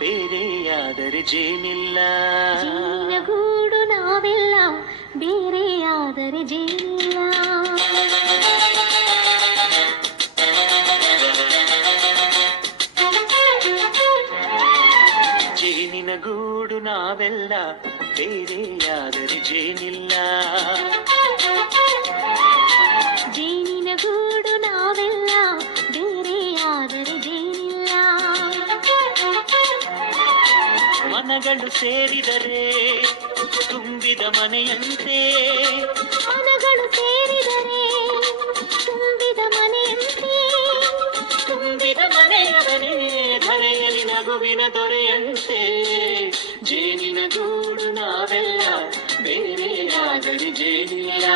ಬೇರೆಯಾದರೆ ಜೇನಿಲ್ಲ. ಜೇನಿನ ಗೂಡು ನಾವೆಲ್ಲ, ಬೇರೆಯಾದರೆ ಜೇನಿಲ್ಲ. ಜೇನಿನ ಗೂಡು ನಾವೆಲ್ಲ, ಬೇರೆಯಾದರೆ ಜೇನಿಲ್ಲ. ಜೇನಿನ ಗೂಡು ನಾವೆಲ್ಲ, ಬೇರೆಯಾದರೆ ಜೇನಿಲ್ಲ. ಮನಗಳು ಸೇರಿದರೆ ತುಂಬಿದ ಮನೆಯಂತೆ. ಮನಗಳು ಸೇರಿದರೆ ತುಂಬಿದ ಮನೆಯಂತೆ. ತುಂಬಿದ ಮನೆಯವನೇ ಧರೆಯಲ್ಲಿ ನಗುವಿನ ದೊರೆಯಂತೆ. ಜೇನಿನ ಗೂಡು ನಾವೆಲ್ಲ, ಬೇರೆಯಾದರೆ ಜೇನಿಲ್ಲ.